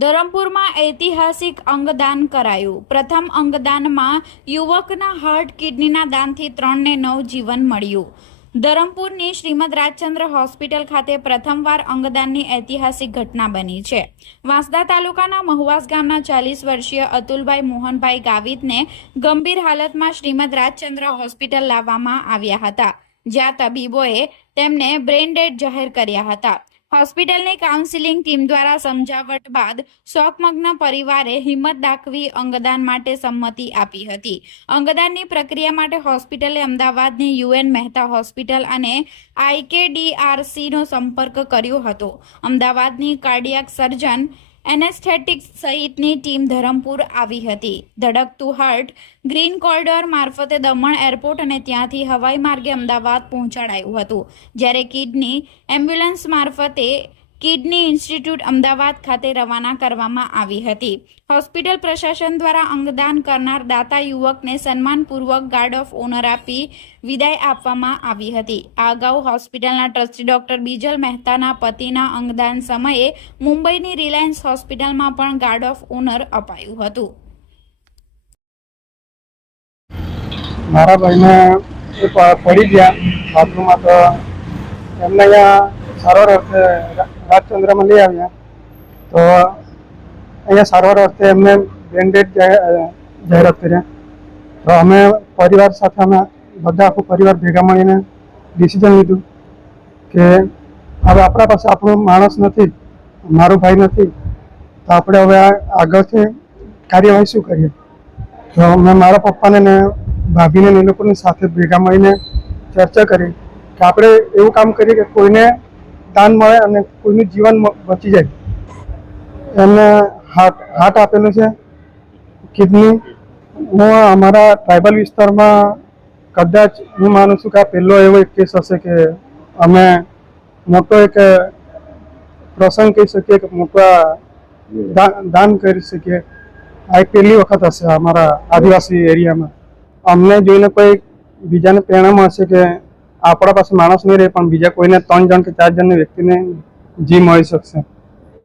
ધરમપુરમાં ઐતિહાસિક અંગદાન કરાયું। પ્રથમ અંગદાનમાં યુવકના હાર્ટ કિડનીના દાનથી 3ને નવજીવન મળ્યું। ધરમપુરની શ્રીમદ રાજચંદ્ર હોસ્પિટલ ખાતે પ્રથમવાર અંગદાનની ઐતિહાસિક ઘટના બની છે। વાંસદા તાલુકાના મહુવાસ ગામના 40 વર્ષીય અતુલભાઈ મોહનભાઈ ગાવિતને ગંભીર હાલતમાં શ્રીમદ રાજચંદ્ર હોસ્પિટલ લાવવામાં આવ્યા હતા, જ્યાં તબીબોએ તેમને બ્રેઇન ડેડ જાહેર કર્યા હતા। હોસ્પિટલની કાઉન્સિલિંગ ટીમ દ્વારા સમજાવટ બાદ શોકમગ્ન પરિવારે હિંમત દાખવી અંગદાન માટે સંમતિ આપી હતી। અંગદાનની પ્રક્રિયા માટે હોસ્પિટલે અમદાવાદની યુએન મહેતા હોસ્પિટલ અને IKDRCનો સંપર્ક કર્યો હતો। અમદાવાદની કાર્ડિયાક સર્જન, એનેસ્થેટિક્સ સહિતની ટીમ ધરમપુર આવી હતી। ધડકતું હાર્ટ ગ્રીન કોરિડોર મારફતે દમણ એરપોર્ટ અને ત્યાંથી હવાઈ માર્ગે અમદાવાદ પહોંચાડાયું હતું, જ્યારે કિડની એમ્બ્યુલન્સ મારફતે કિડની ઇન્સ્ટિટ્યૂટ અમદાવાદ ખાતે રવાના કરવામાં આવી હતી। હોસ્પિટલ પ્રશાસન દ્વારા અંગદાન કરનાર દાતા યુવકને સન્માનપૂર્વક ગાર્ડ ઓફ ઓનર આપી વિદાય આપવામાં આવી હતી। આ અગાઉ હોસ્પિટલના ટ્રસ્ટી ડોક્ટર બીજલ મહેતાના પતિના અંગદાન સમયે મુંબઈની રિલાયન્સ હોસ્પિટલમાં પણ ગાર્ડ ઓફ ઓનર અપાયું હતું। મારા ભાઈને પડી ગયા બાથરૂમમાં, તો એમને અહીંયા સારવાર અર્થે રાજચંદ્રમાં લઈ આવ્યા। તો અહીંયા સારવાર અર્થે એમને બ્રેન્ડેડ જાહેરાત કર્યા। તો અમે પરિવાર સાથે બધા આખો પરિવાર ભેગા મળીને ડિસિઝન લીધું કે હવે આપણા પાસે આપણો માણસ નથી, મારો ભાઈ નથી, તો આપણે હવે આગળથી કાર્યવાહી શું કરીએ। તો મેં મારા પપ્પાને ને ભાભીને એ લોકોની સાથે ભેગા મળીને ચર્ચા કરી કે આપણે એવું કામ કરીએ કે કોઈને દાન મળે અને કોઈનું જીવન બચી જાય। એમને હાર્ટ આપેલું છે, કિડની। હું અમારા ટ્રાઇબલ વિસ્તારમાં કદાચ હું માનું છું કે આ પહેલો એવો એક કેસ હશે કે અમે મોટો એક પ્રસંગ કહી શકીએ કે મોટા દાન કરી શકીએ। આ એક પહેલી વખત હશે અમારા આદિવાસી એરિયામાં। અમને જોઈને કોઈ બીજાને પ્રેરણા મળશે કે આપણા પાસે માણસ નહીં રહે, પણ બીજા કોઈને 3 જણ કે 4 જણની વ્યક્તિને જીવ મળી શકશે।